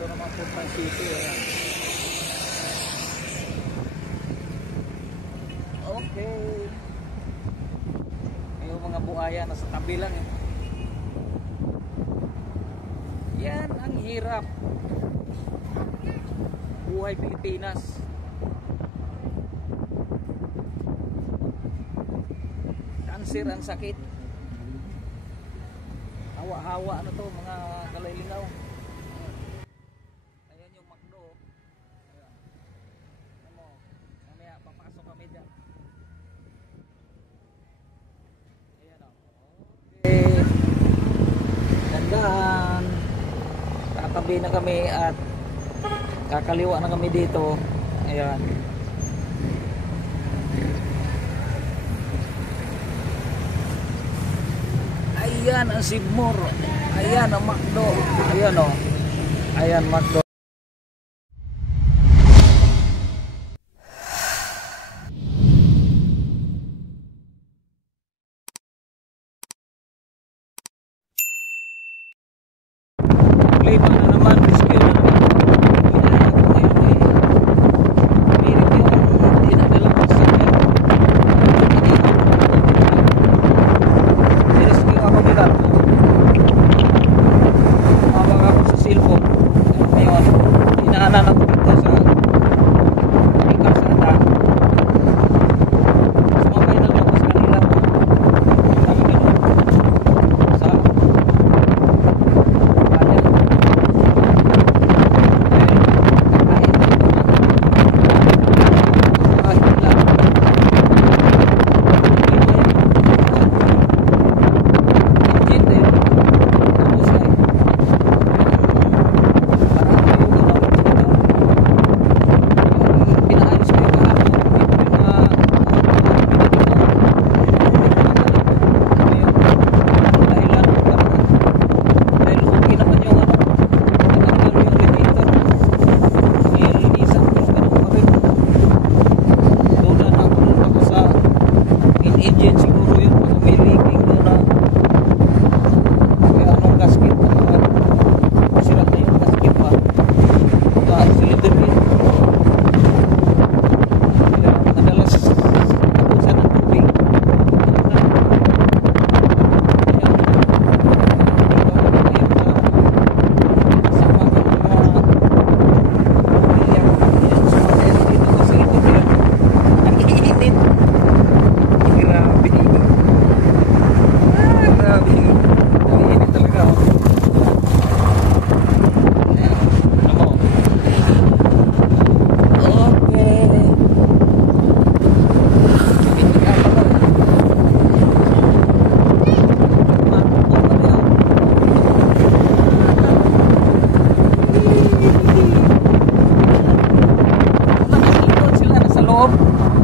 Ito naman Punta City. Okay. Yung mga buhaya nasa tabi lang eh. Yan ang hirap. Buhay Pilipinas. Cancer ang sakit. Hawa-hawa ano to mga kalaylingaw. Ayan yung McDo. Ayan. Ano, mamaya papasok kami dyan. Ayan o. Okay. Gandaan. Tatabi na kami at kakaliwa na kami dito. Ayan. Ayan ang Sibmor. Ayan ang McDo. Ayan o. Ayan McDo. Problema na naman. Rescue na naman. Inaanan ako dito sa kalsada. Sumabay na ako sa kanila. Sabi ganun. Sa bayan.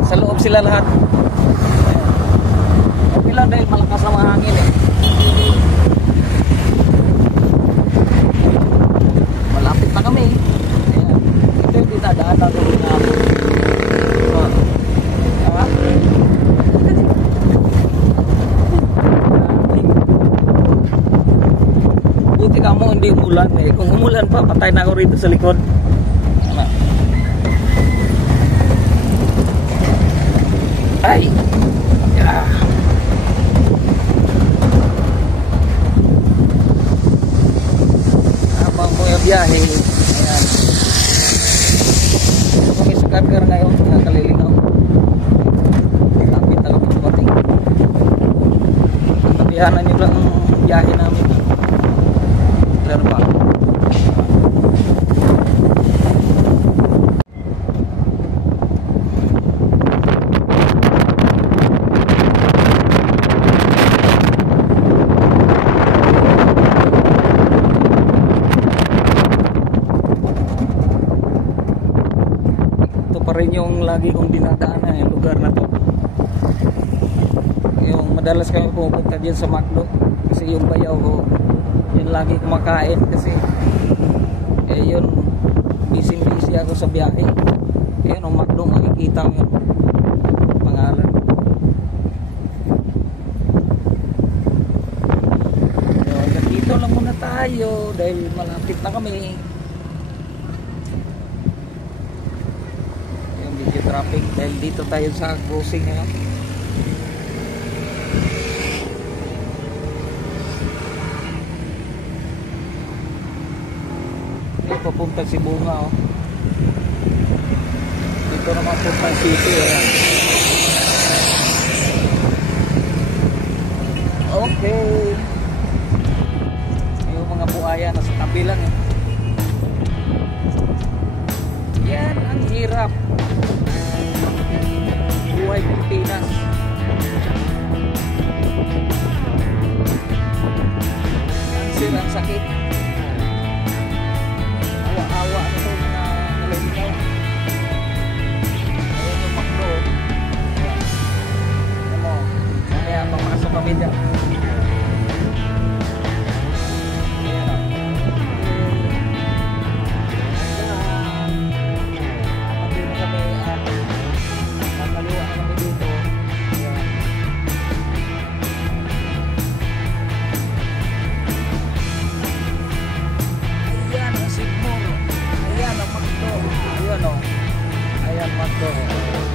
Sa loob sila lahat. Okay lang dahil malakas ang hangin eh. Malapit na kami. Ayan. Ito yung dinadaanan ko na. Buti ka mo hindi umulan eh. Kung umulan pa, patay na ako rito sa likod. Ay! Yeah. Habang mo yung biyahe, ayan. Kung isa kargar ngayon, nakalilingaw. Lapit na kami dumating. Nabihanan nyo lang ang biyahe namin. Clear pa. Rin yung lagi kong dinadaanan yung lugar na to. Yung madalas kami pupunta dyan sa McDo kasi yung bayaw ko yun lagi kumakain kasi yun busy ako sa biyahe. Yun ang McDo makikita mo yung pangalan. So, dito lang muna tayo dahil malapit na kami. traffic dahil dito tayo sa crossing ngayon. Dito papunta si Bunga, oh. Dito naman punta city, okay. Yung mga buhaya nasa tabi lang, eh. Yan ang hirap buhay Pilipinas. Ang sakit. Awa-awa na ito mga nalilinaw. Ayan yung maklo. Ayan mo, kaya pamasok kami dyan. Ayan ang makdo. Ayan o. Ayan makdo.